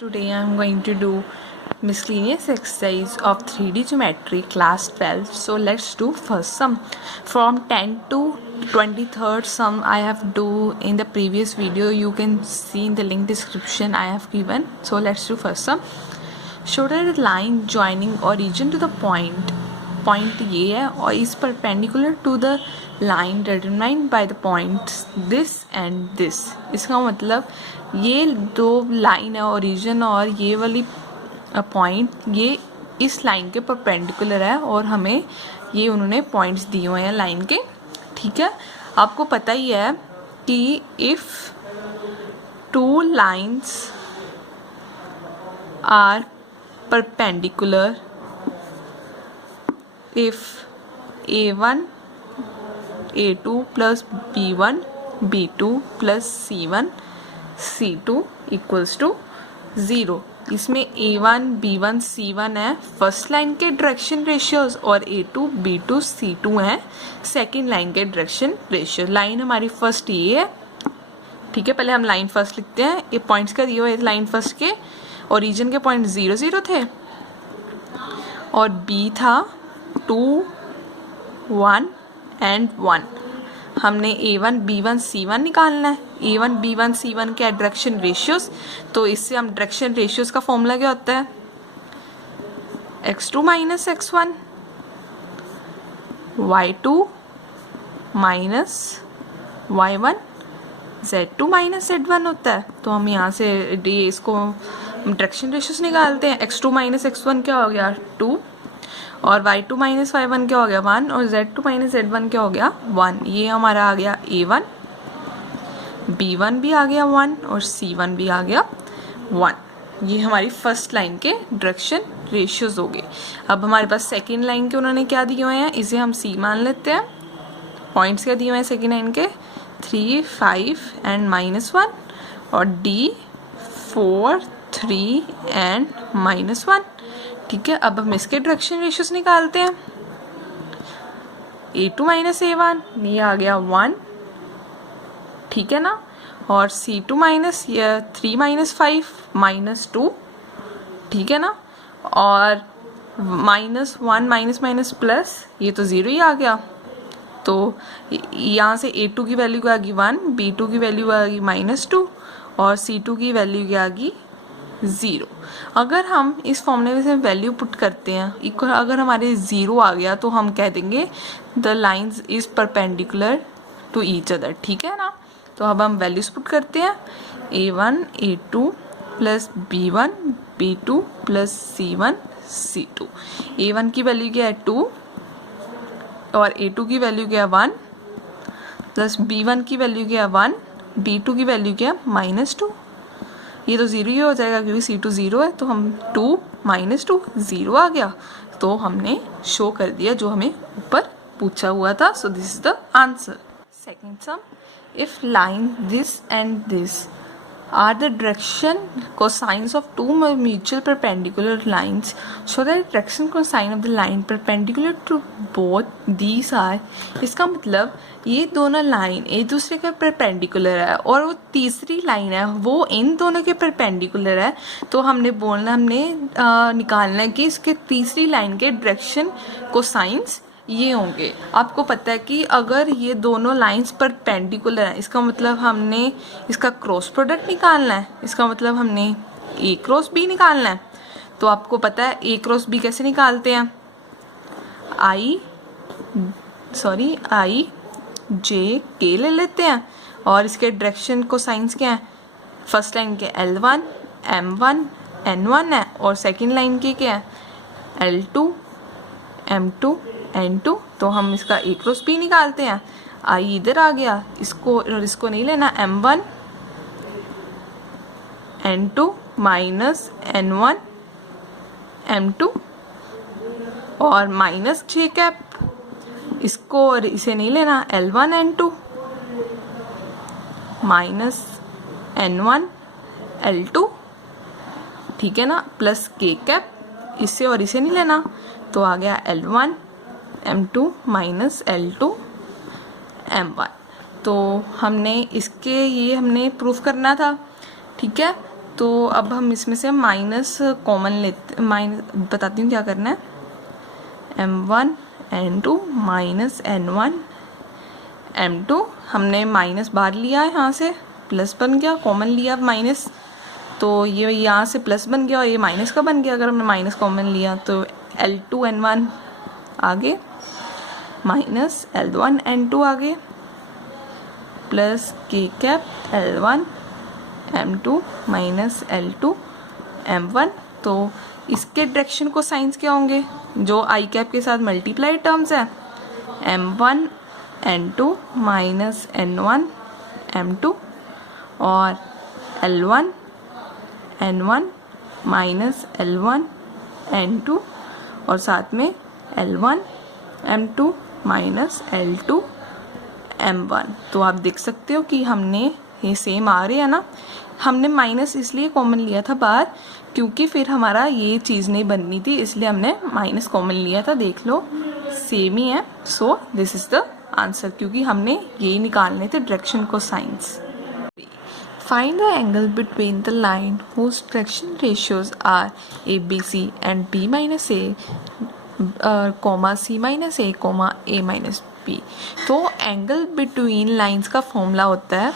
Today I am going to do miscellaneous exercise of 3D geometry class 12. So let's do first sum. From 10 to 23rd sum I have do in the previous video. You can see in the link description I have given. So let's do first sum. Show that the line joining origin to the point ये है और is perpendicular to the line determined by the points this and this. इसका मतलब ये दो line है origin और ये वाली पॉइंट ये इस लाइन के परपेंडिकुलर है और हमें ये उन्होंने पॉइंट्स दिए हुए हैं लाइन के. ठीक है, आपको पता ही है कि if two lines are perpendicular, if a1 a2 plus b1 b2 plus c1 c2 equals to 0. इसमें a1 b1 c1 है फर्स्ट लाइन के डायरेक्शन रेशियोज और a2 b2 c2 हैं सेकंड लाइन के डायरेक्शन रेशियो. लाइन हमारी first ये है. ठीक है, पहले हम लाइन फर्स्ट लिखते हैं. ये पॉइंट्स का दिए हुए लाइन फर्स्ट के ओरिजिन के पॉइंट 0 0 थे और b था 2 1 and 1. हमने a1 b1 c1 निकालना है. a1 b1 c1 के डायरेक्शन रेशियोज, तो इससे हम डायरेक्शन रेशियोज का फॉर्मूला क्या होता है x2 minus x1 y2 minus y1 z2 minus z1 होता है. तो हम यहाँ से इसको डायरेक्शन रेशियोज निकालते हैं. x2 माइनस x1 क्या हो गया 2 और y2 माइनस y1 क्या हो गया 1 और z2 माइनस z1 क्या हो गया 1. ये हमारा आ गया a1, b1 भी आ गया 1 और c1 भी आ गया 1. ये हमारी फर्स्ट लाइन के डायरेक्शन रेशियोज हो गए. अब हमारे पास सेकंड लाइन के उन्होंने क्या दिए हुए हैं, इसे हम c मान लेते हैं. पॉइंट्स क्या दिए हुए हैं सेकंड लाइन के 3 5 एंड -1 और d 4 3 एंड -1. ठीक है, अब हम इसके डायरेक्शन रेशियोज निकालते हैं. a2 माइनस a1 ये आ गया 1. ठीक है ना, और c2 माइनस 3 माइनस 5 -2. ठीक है ना, और -1 माइनस माइनस प्लस ये तो 0 ही आ गया. तो यहाँ से a2 की वैल्यू आ गई 1, b2 की वैल्यू आ गई -2 और c2 की वैल्यू क्या आ गई 0. अगर हम इस फॉर्मूले से वैल्यू पुट करते हैं इक्वल, अगर हमारे 0 आ गया तो हम कह देंगे the lines is perpendicular to each other. ठीक है ना, तो अब हम वैल्यूज पुट करते हैं. a1 a2 plus b1 b2 plus c1 c2. a1 की वैल्यू क्या है 2 और a2 की वैल्यू क्या है 1 प्लस b1 की वैल्यू क्या है 1, b2 की वैल्यू क्या है -2. ये तो 0 ही हो जाएगा क्योंकि c2 0 है. तो हम 2 -2 0 आ गया. तो हमने शो कर दिया जो हमें ऊपर पूछा हुआ था. सो this is the answer. Second some, if line this and this are the direction cosines of two mutual perpendicular lines, so the direction cosine of the line perpendicular to both these are. इसका मतलब ये दोनों line एक दूसरे के perpendicular है और वो तीसरी लाइन है वो इन दोनों के परपेंडिकुलर है. तो हमने निकालना है कि इसके तीसरी लाइन के डायरेक्शन कोसाइंस ये होंगे. आपको पता है कि अगर ये दोनों लाइंस परपेंडिकुलर हैं इसका मतलब हमने इसका क्रॉस प्रोडक्ट निकालना है. इसका मतलब हमने a क्रॉस b निकालना है. तो आपको पता है a क्रॉस b कैसे निकालते हैं, i j k ले लेते हैं और इसके डायरेक्शन को साइंस क्या है, फर्स्ट लाइन के L1 M1 N1 है और सेकंड लाइन के क्या है L2 M2 N2. तो हम इसका a क्रॉस b निकालते हैं. i इधर आ गया, इसको नहीं लेना, M1 N2 minus N1 M2 और माइनस j कैप, इसको और इसे नहीं लेना, L1 N2 minus N1 L2. ठीक है ना, प्लस k कैप, इससे और इसे नहीं लेना. तो आ गया L1 M2 minus L2 M1. तो हमने इसके ये हमने प्रूफ करना था. ठीक है, तो अब हम इसमें से माइनस कॉमन लेते, माइनस बताती हूँ क्या करना है। m1 n2 minus n1 m2, हमने माइनस बाहर लिया है, यहाँ से प्लस बन गया, कॉमन लिया माइनस, तो ये यहाँ से प्लस बन गया और ये माइनस का बन गया। अगर हमने माइनस कॉमन लिया तो L2 n1 आगे माइनस L1 n2 आगे plus k cap L1 m2 minus L2 m1। तो इसके डायरेक्शन को साइंस क्या होंगे, जो आई कैप के साथ मल्टीप्लाई टर्म्स है, m1 n2 minus n1 m2 और L1 n1 minus L1 n2 और साथ में L1 m2 minus L2 m1। तो आप देख सकते हो कि हमने ये सेम आ रहे हैं ना। हमने माइनस इसलिए कॉमन लिया था बाहर क्योंकि फिर हमारा ये चीज़ नहीं बननी थी, इसलिए हमने माइनस कॉमन लिया था। देख लो सेम ही है। सो दिस इज द आंसर, क्योंकि हमने ये निकालने थे डायरेक्शन को science. Find the angle between the line whose direction ratios are ABC and B minus A, comma C minus A, comma A minus B। तो एंगल बिटवीन लाइंस का formula होता है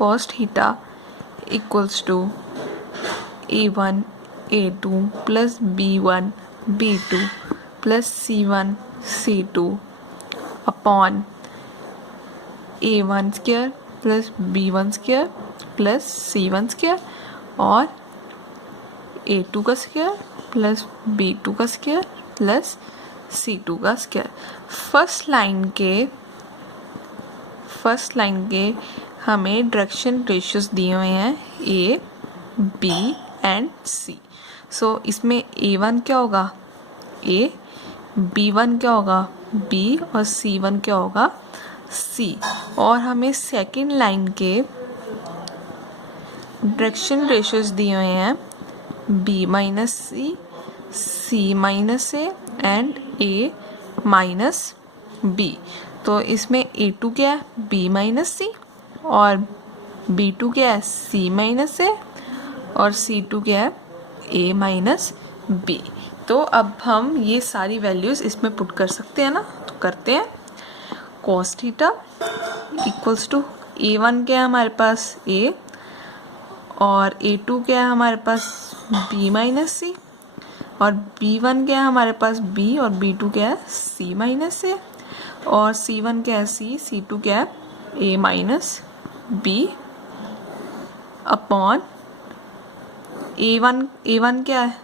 cos theta equals to A1 A2 plus B1 B2 plus C1 C2 upon A1 square plus B1 square plus C1 square और A2 का square plus B2 का square plus C2 का square. First line के हमें direction ratios दिए हुए हैं A, B and C। सो इसमें A1 क्या होगा A, B1 क्या होगा B और C1 क्या होगा C। और हमें सेकेंड लाइन के डायरेक्शन रेशियोज दिए हुए हैं B minus C, C minus A and A minus B। तो इसमें A2 क्या है B माइनस C और B2 क्या है C माइनस A और C2 क्या है A माइनस B। तो अब हम ये सारी वैल्यूज़ इसमें पुट कर सकते हैं ना, तो करते हैं। cos theta equals to A1 क्या है हमारे पास A और A2 क्या है हमारे पास B माइनस C और B1 क्या है हमारे पास B और B2 क्या है C माइनस A और C1 क्या है C, C2 क्या है A minus B upon A1 क्या है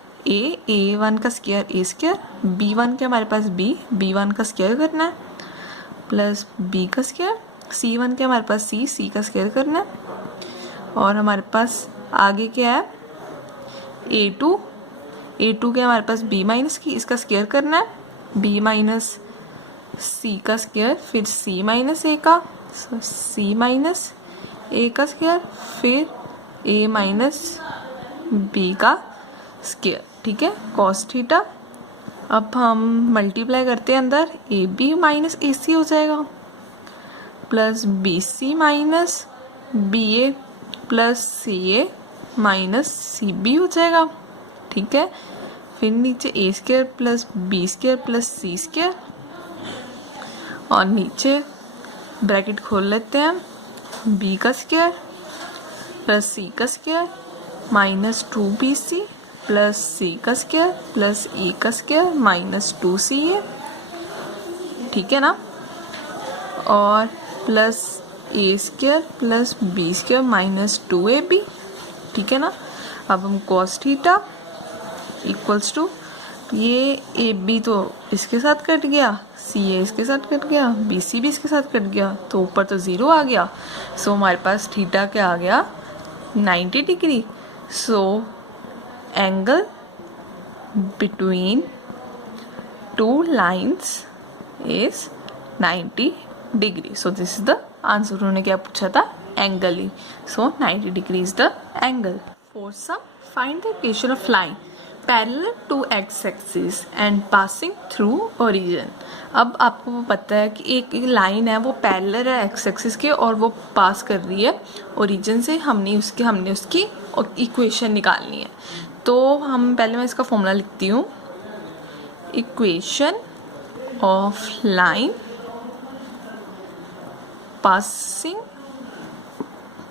A1 का स्क्वायर A स्क्वायर, B1 क्या हमारे पास B1 का स्क्वायर करना है प्लस B का स्क्वायर, C1 क्या हमारे पास C का स्क्वायर करना है और हमारे पास आगे क्या है A2 क्या हमारे पास B माइनस की, इसका स्क्वायर करना है B माइनस C का स्क्वायर, फिर C माइनस A का, C माइनस A का स्क्वायर, फिर A माइनस B का स्क्वायर। ठीक है, cos थीटा। अब हम मल्टीप्लाई करते हैं अंदर AB माइनस AC हो जाएगा plus BC minus BA plus CA minus CB हो जाएगा। ठीक है, फिर नीचे A square plus B square plus C square और नीचे ब्रैकेट खोल लेते हैं B का स्क्वायर प्लस C का square minus 2BC plus C का स्क्वायर प्लस A का स्क्वायर माइनस 2CA। ठीक है ना, और plus A square plus B square minus 2AB। ठीक है ना। अब हम cos थीटा इक्वल्स टू ये AB तो इसके साथ कट गया, CA इसके साथ कट गया, BC भी इसके साथ कट गया, तो ऊपर तो 0 आ गया। सो हमारे पास थीटा क्या आ गया 90 degree. So angle between two lines is 90 degree. So this is the answer. उन्होंने क्या पूछा था एंगल ही। So 90 degree is the angle. Four sum, find the equation of line parallel to x axis and passing through origin. अब आपको पता है कि एक लाइन है वो पैरेलल है एक्स एक्सिस के और वो पास कर रही है ओरिजिन से। हमने उसकी इक्वेशन निकालनी है। तो हम पहले मैं इसका फॉर्मूला लिखती हूँ। Equation of line passing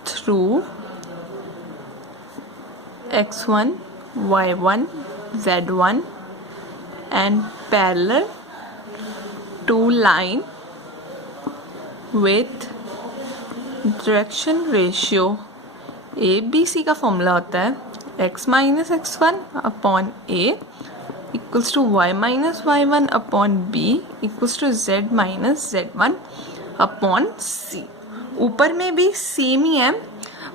through x1 y1 z1 and parallel to line with direction ratio ABC का फॉर्मूला होता है x minus x1 upon a equals to y minus y1 upon b equals to z minus z1 upon c। ऊपर में भी same ही है,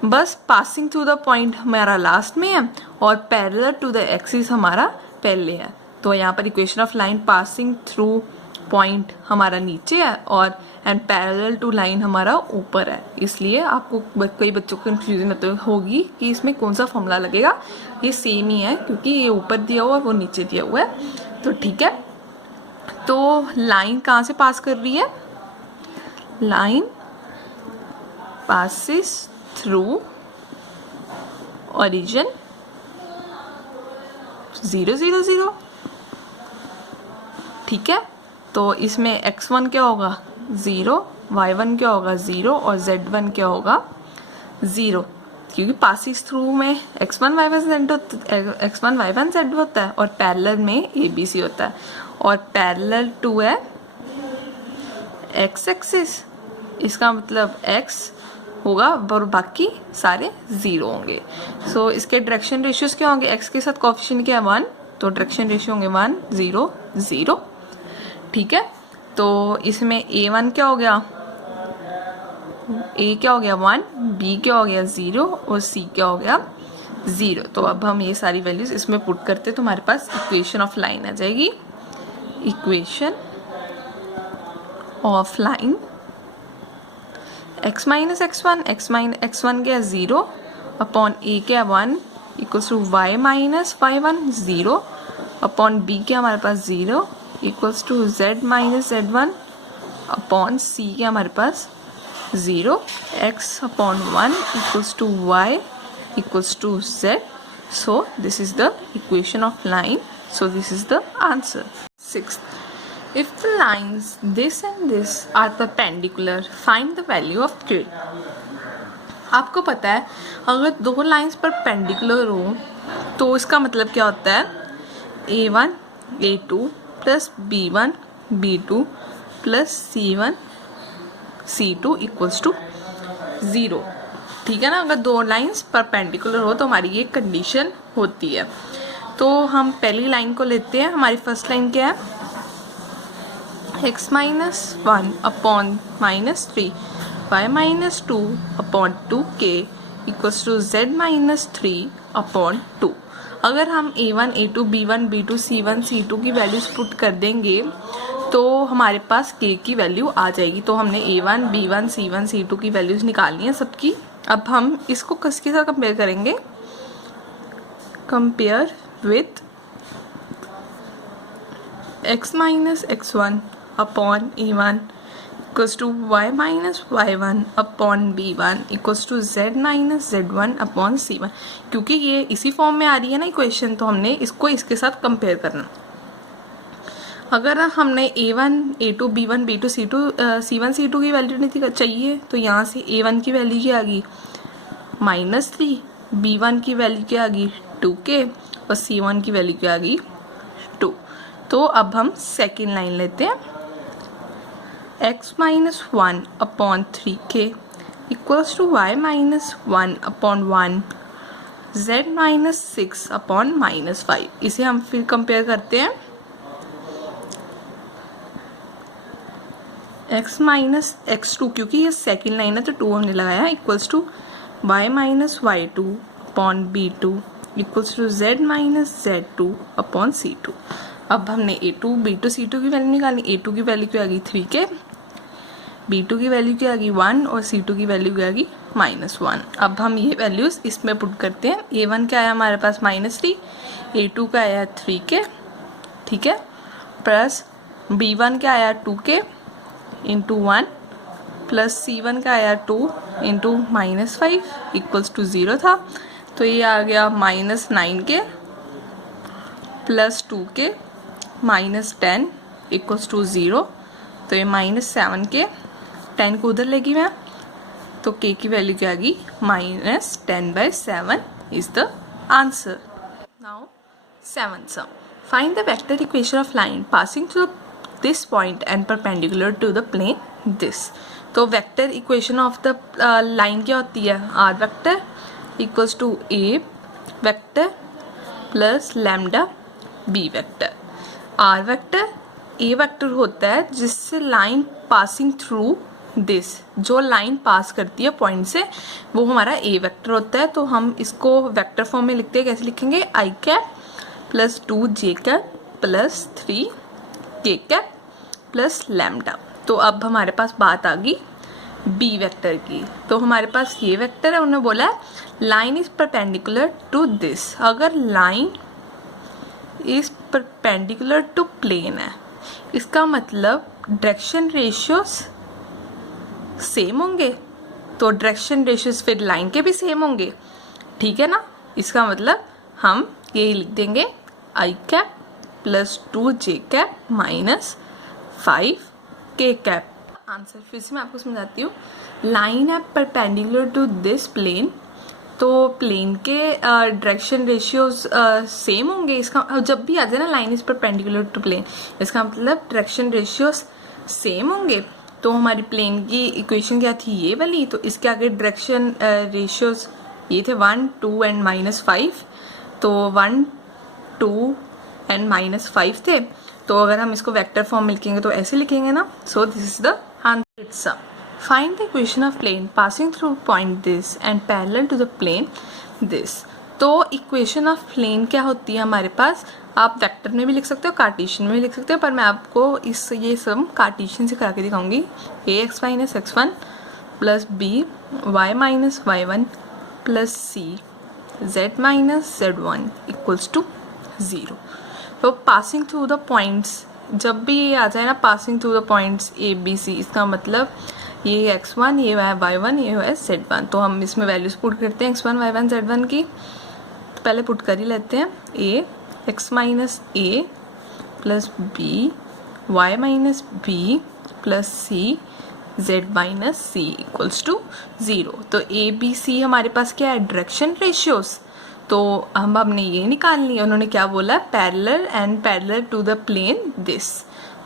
बस passing through the point हमारा लास्ट में है और पैरेलल टू द एक्सिस हमारा पहले है। तो यहाँ पर equation of line passing through point हमारा नीचे है और एंड पैरेलल टू लाइन हमारा ऊपर है। इसलिए आपको कई बच्चों को कंफ्यूजन होगी कि इसमें कौन सा फॉर्मूला लगेगा। ये सेम ही है क्योंकि ये ऊपर दिया हुआ है वो नीचे दिया हुआ है। तो ठीक है, तो लाइन कहाँ से पास कर रही है? Line passes through origin 0 0 0। ठीक है, तो इसमें x1 क्या होगा 0, y1 क्या होगा 0 और z1 क्या होगा 0, क्योंकि पासिस थ्रू में x1 y1 z होता है और पैरेलल में abc होता है और पैरेलल टू है x एक्सिस। इसका मतलब x होगा और बाकी सारे 0 होंगे। सो इसके डायरेक्शन रेशियोज क्या होंगे? x के साथ कोएफिशिएंट क्या है 1, तो डायरेक्शन रेशियो होंगे 1 0 0। ठीक है, तो इसमें a1 क्या हो गया, a क्या हो गया 1, b क्या हो गया 0 और c क्या हो गया 0। तो अब हम ये सारी वैल्यूज इसमें पुट करते तो हमारे पास इक्वेशन ऑफ लाइन आ जाएगी। Equation of line x minus x1 क्या 0 अपॉन a क्या 1 equals to y minus y1 0 upon b क्या हमारे पास 0 equals to z minus z1 upon c क्या हमारे पास 0। x अपॉन 1 equals to y equals to z। So this is the equation of line. So this is the answer. 6th, if the lines this and this are perpendicular, find the value of k। आपको पता है अगर दो lines perpendicular हो तो इसका मतलब क्या होता है? a1 a2 plus b1 b2 plus c1 c2 equals to 0। ठीक है ना, अगर दो लाइंस परपेंडिकुलर हो तो हमारी ये कंडीशन होती है। तो हम पहली लाइन को लेते हैं। हमारी फर्स्ट लाइन क्या है? x minus 1 upon minus 3 y minus 2 upon 2k equals to z minus 3 upon 2। अगर हम a1 a2 b1 b2 c1 c2 की वैल्यूज पुट कर देंगे तो हमारे पास k की वैल्यू आ जाएगी। तो हमने a1 b1 c1 c2 की वैल्यूज निकालनी है सबकी। अब हम इसको किसके साथ कंपेयर करेंगे? Compare with x minus x1 upon a1 equals to y minus y1 upon b1 equals to z minus z1 upon c1। क्योंकि ये इसी फॉर्म में आ रही है ना इक्वेशन, तो हमने इसको इसके साथ कंपेयर करना। अगर हमने a1 a2 b1 b2 c2 c1 c2 की वैल्यू नहीं चाहिए तो यहाँ से a1 की वैल्यू क्या आ गई -3, b1 की वैल्यू क्या आ गई 2k और c1 की वैल्यू क्या आ गई 2। तो अब हम सेकेंड लाइन लेते हैं। x minus 1 upon 3k equals to y minus 1 upon 1 z minus 6 upon minus 5। इसे हम फिर कंपेयर करते हैं। x माइनस x2, क्योंकि ये सेकेंड लाइन है तो 2 हमने लगाया, equals to y minus y2 upon b2 equals to z minus z2 upon c2। अब हमने a2 b2 c2 की वैल्यू निकाली। a2 की वैल्यू क्या आ गई 3k, b2 की वैल्यू क्या आ गई 1 और c2 की वैल्यू क्या आ गई -1। अब हम ये वैल्यूज़ इसमें पुट करते हैं। a1 का आया हमारे पास -3, a2 का आया 3k, ठीक है, प्लस b1 का आया 2k इंटू 1 प्लस c1 का आया 2 इंटू -5 इक्वल्स टू 0 था, तो ये आ गया -9k plus 2k -10 equals to 0, तो ये -7k, 10 को उधर लेगी मैं, तो k की वैल्यू क्या आ गई, -10/7 is the answer. Now 7th sum, find the vector equation of line passing through this point and perpendicular to the plane this। तो vector equation of the line क्या होती है, r vector equals to a vector plus lambda b vector. r vector a vector होता है जिससे line passing through this, जो line pass करती है पॉइंट से, वो हमारा a वेक्टर होता है। तो हम इसको वेक्टर फॉर्म में लिखते हैं, कैसे लिखेंगे, i cap plus 2j cap plus 3k cap plus lambda. तो अब हमारे पास बात आ गई b वेक्टर की। तो हमारे पास ये वेक्टर है, उन्होंने बोला है line is perpendicular to this. अगर line is perpendicular to plane है, इसका मतलब डायरेक्शन रेशियोस सेम होंगे, तो डायरेक्शन रेशियोस फिर लाइन के भी सेम होंगे, ठीक है ना। इसका मतलब हम यही लिख देंगे i cap plus 2j cap minus 5k cap. Answer फिर से मैं आपको समझाती हूँ। लाइन है परपेंडिकुलर टू दिस प्लेन, तो प्लेन के डायरेक्शन रेशियोज सेम होंगे। इसका जब भी आ जाए ना line is perpendicular to plane, इसका मतलब डायरेक्शन रेशियोज सेम होंगे। तो हमारी प्लेन की इक्वेशन क्या थी, ये वाली, तो इसके आगे डायरेक्शन रेशियोज ये थे 1, 2 एंड -5, तो 1, 2 एंड -5 थे। तो अगर हम इसको वेक्टर फॉर्म में लिखेंगे तो ऐसे लिखेंगे ना। So this is the answer. Find the equation of plane passing through point this and parallel to the plane this. तो इक्वेशन ऑफ प्लेन क्या होती है हमारे पास, आप वेक्टर में भी लिख सकते हो, कार्टेशियन में भी लिख सकते हो, पर मैं आपको ये सब कार्टेशियन से करा के दिखाऊंगी। ax minus x1 plus b y minus y1 plus c z minus z1 equals to 0। तो पासिंग थ्रू द पॉइंट्स, जब भी ये आ जाए ना passing through the points a b c, इसका मतलब ये x1, ये है y1, ये है z1। तो हम इसमें वैल्यूज पुट करते हैं x1, y1, z1 की। तो पहले पुट कर ही लेते हैं। a x minus a plus b y minus b plus c z minus c equals to 0। तो a b c हमारे पास क्या है, डायरेक्शन रेशियोज। तो हम हमने ये निकालनी है। उन्होंने क्या बोला, parallel and parallel to the plane this.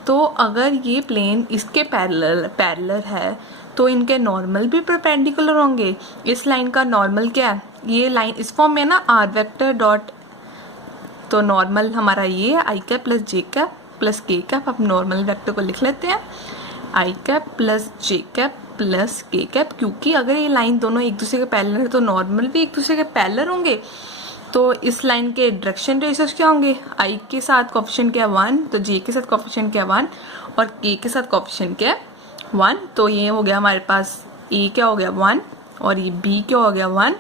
तो अगर ये प्लेन इसके पैरेलल है तो इनके नॉर्मल भी परपेंडिकुलर होंगे। इस लाइन का नॉर्मल क्या है, ये लाइन इस फॉर्म में ना आर वेक्टर डॉट, तो नॉर्मल हमारा ये है आई कैप प्लस जे कैप प्लस के कैप। अब नॉर्मल वेक्टर को लिख लेते हैं, आई कैप प्लस जे कैप प्लस के कैप, क्योंकि अगर ये लाइन दोनों एक दूसरे के पैरेलल है तो नॉर्मल भी एक दूसरे के पैरेलल होंगे। तो इस लाइन के डायरेक्शन रेशियोज क्या होंगे, आई के साथ कोएफिशिएंट क्या है 1, तो जे के साथ कोएफिशिएंट क्या है 1 और के के साथ कोएफिशिएंट क्या है 1। तो ये हो गया हमारे पास ए क्या हो गया 1 और ये बी क्या हो गया 1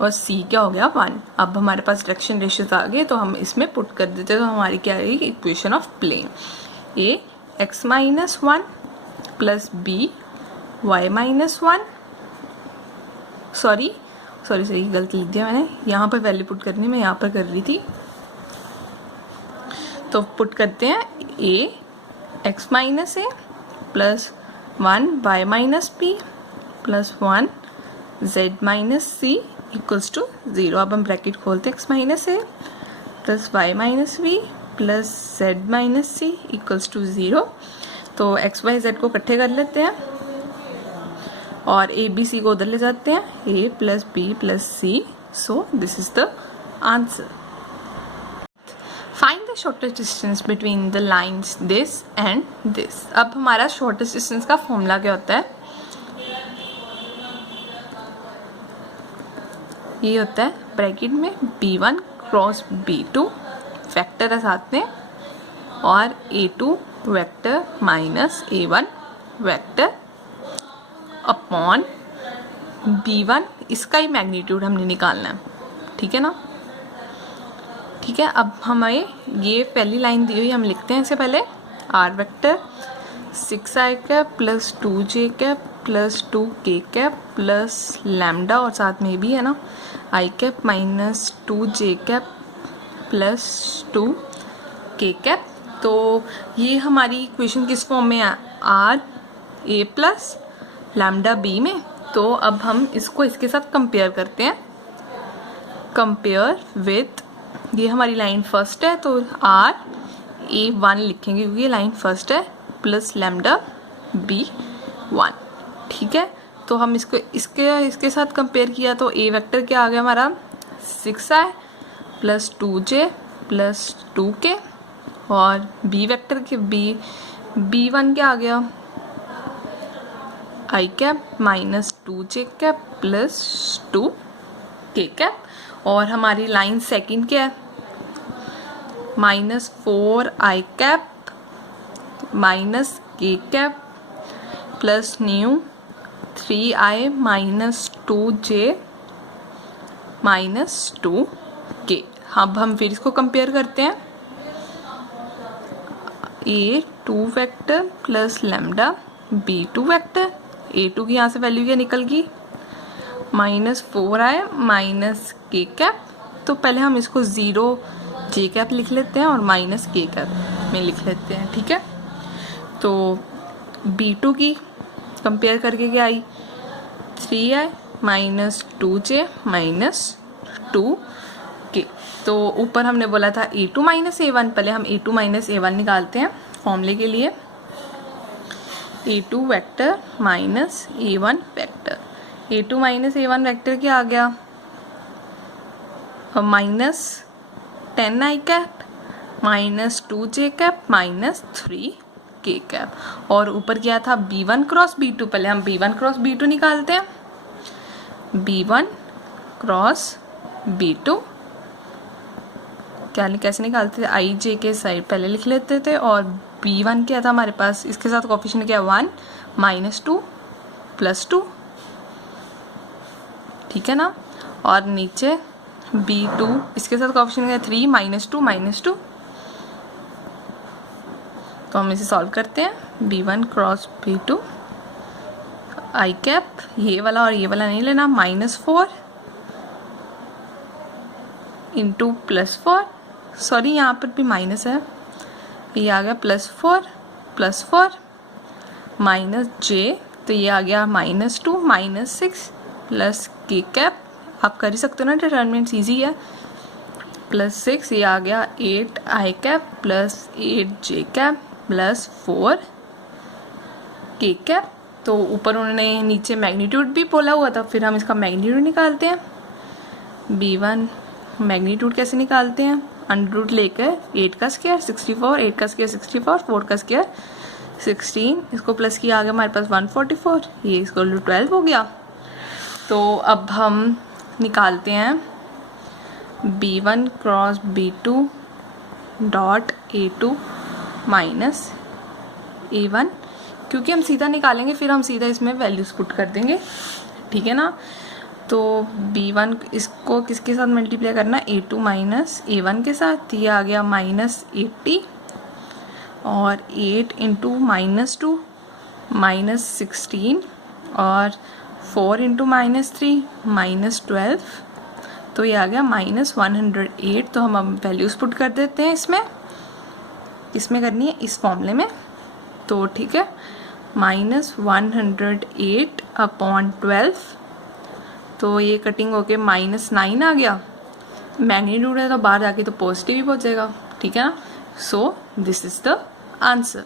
और सी क्या हो गया 1। अब हमारे पास डायरेक्शन रेशियोज आ गए तो हम इसमें पुट कर देते हैं। तो हमारी क्या आएगी equation of plane, a x minus 1 plus b y minus 1, sorry गलती लिख दिया मैंने, यहाँ पर वैल्यू पुट करनी, मैं यहाँ पर कर रही थी। तो पुट करते हैं A x minus A plus 1 Y minus B plus 1 Z minus C equals to 0। अब हम ब्रैकेट खोलते हैं, X minus A plus Y minus B plus Z minus C equals to 0। तो एक्स वाई जेड को इकट्ठे कर लेते हैं और ए बी सी को उधर ले जाते हैं, A plus B plus C. So this is the answer. Find the shortest distance between the lines this and this. अब हमारा शॉर्टेस्ट डिस्टेंस का फॉर्मूला क्या होता है, ये होता है ब्रैकेट में b1 क्रॉस b2 वेक्टर है साथ में और a2 vector minus a1 vector upon b1, इसका ही मैग्नीट्यूड हमने निकालना है, ठीक है ना। ठीक है, अब हमें ये पहली लाइन दी हुई, हम लिखते हैं इससे पहले r vector 6i cap plus 2j cap plus 2k cap plus lambda, और साथ में भी है ना i cap minus 2j cap plus 2k cap. तो ये हमारी इक्वेशन किस फॉर्म में है, r a plus lambda b में। तो अब हम इसको इसके साथ कंपेयर करते हैं, कंपेयर विथ, ये हमारी लाइन फर्स्ट है तो r a1 लिखेंगे क्योंकि ये लाइन फर्स्ट है, प्लस लैम्डा b1, ठीक है। तो हम इसको इसके साथ कंपेयर किया तो a वेक्टर क्या आ गया हमारा 6i plus 2j plus 2k, और b वेक्टर के b1 क्या आ गया i cap minus 2j cap plus 2k cap, और हमारी लाइन सेकंड क्या है minus 4i cap minus k cap plus new 3i minus 2j minus 2k। अब हम फिर इसको कंपेयर करते हैं, a2 vector plus lambda b2 vector, a2 की यहाँ से वैल्यू क्या निकल गई minus 4i minus k cap. तो पहले हम इसको 0 j कैप लिख लेते हैं और माइनस k कैप में लिख लेते हैं, ठीक है। तो b2 की कंपेयर करके क्या आई 3i minus 2j minus 2k। तो ऊपर हमने बोला था a2 माइनस a1, पहले हम a2 माइनस a1 निकालते हैं फॉर्मूले के लिए, a2 vector minus a1 vector, a2 minus a1 vector क्या आ गया minus 10i cap minus 2j cap minus 3k cap, और ऊपर क्या था b1 क्रॉस b2, पहले हम b1 क्रॉस b2 निकालते हैं, b1 क्रॉस b2 कैसे निकालते थे i j के साइड पहले लिख लेते थे, और b1 क्या था हमारे पास, इसके साथ कोफिशिएंट क्या 1 माइनस 2 प्लस 2, ठीक है ना, और नीचे b2 इसके साथ कोफिशिएंट क्या 3 माइनस 2 माइनस 2। तो हम इसे सॉल्व करते हैं, b1 cross b2 i cap, ये वाला और ये वाला नहीं लेना, माइनस 4 इंटू प्लस 4, सॉरी यहाँ पर भी माइनस है, ये आ गया प्लस 4 माइनस j, तो ये आ गया minus 2 minus 6 plus k cap, आप कर ही सकते हो ना, डिटरमिनेंट्स इजी है, प्लस 6, ये आ गया 8i cap plus 8j cap plus 4k cap. तो ऊपर उन्होंने नीचे मैग्नीट्यूड भी बोला हुआ था, फिर हम इसका मैग्नीट्यूड निकालते हैं, b1 मैग्नीट्यूड कैसे निकालते हैं, अंडर रूट लेकर 8 का स्क्वायर 64, 8 का स्क्वायर 64, 4 का स्क्वायर 16, इसको प्लस किया आ गया हमारे पास 144, ये इसको 12 हो गया। तो अब हम निकालते हैं b1 cross b2 dot a2 minus a1, क्योंकि हम सीधा निकालेंगे फिर हम सीधा इसमें वैल्यूज पुट कर देंगे, ठीक है ना। तो b1 इसको किसके साथ मल्टीप्लाई करना, a2 माइनस a1 के साथ, ये आ गया माइनस 80, और 8 इंटू माइनस 2 माइनस 16, और 4 इंटू माइनस 3 माइनस 12, तो ये आ गया माइनस 108। तो हम अब वैल्यूज पुट कर देते हैं इसमें करनी है इस फॉर्मूले में, तो ठीक है, माइनस 108 अपॉन 12, तो ये कटिंग होके माइनस 9 आ गया, मैग्नीट्यूड है तो बाहर जाके तो पॉजिटिव ही पहुंचेगा, ठीक है ना। So this is the answer.